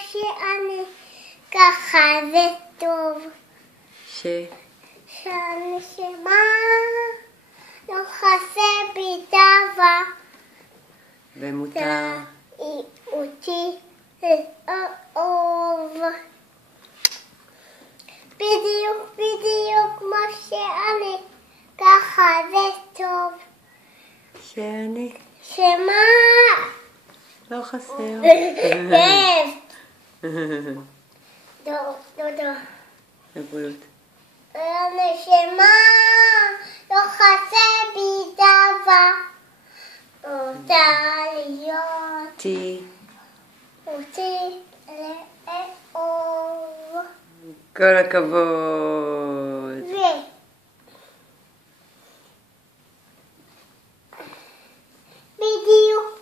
שאני ככה זה טוב. שהנשמה לא חסר בי דבר. ומותר אותי לאהוב. בדיוק כמו שאני ככה זה טוב. שאני שמה? לא חסר. כן. דו. לבריאות. הנשמה לא חסר בי דבר. רוצה להיות אותי לאהוב. כל הכבוד.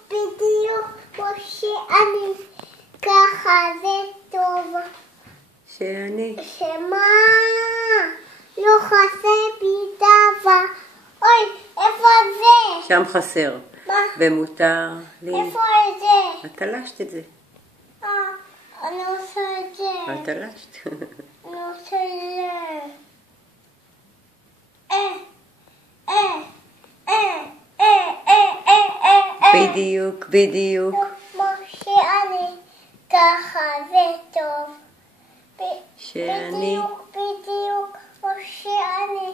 בדיוק כמו שאני ככה זה טוב. שמה לא חסר בי דבר. אוי, איפה זה? שם חסר. מה? ומותר לי. איפה זה? את תלשת את זה. אני עושה את זה. את תלשת. אני עושה את זה. בדיוק. כמו שאני ככה זה טוב. בדיוק כמו שאני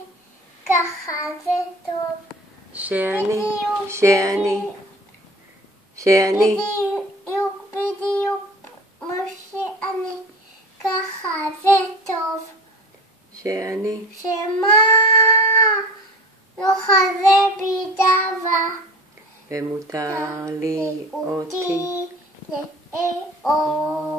ככה זה טוב. שאני בדיוק כמו שאני ככה זה טוב. שמה לא חסר בי דבר. ומותר לי אותי לאהוב.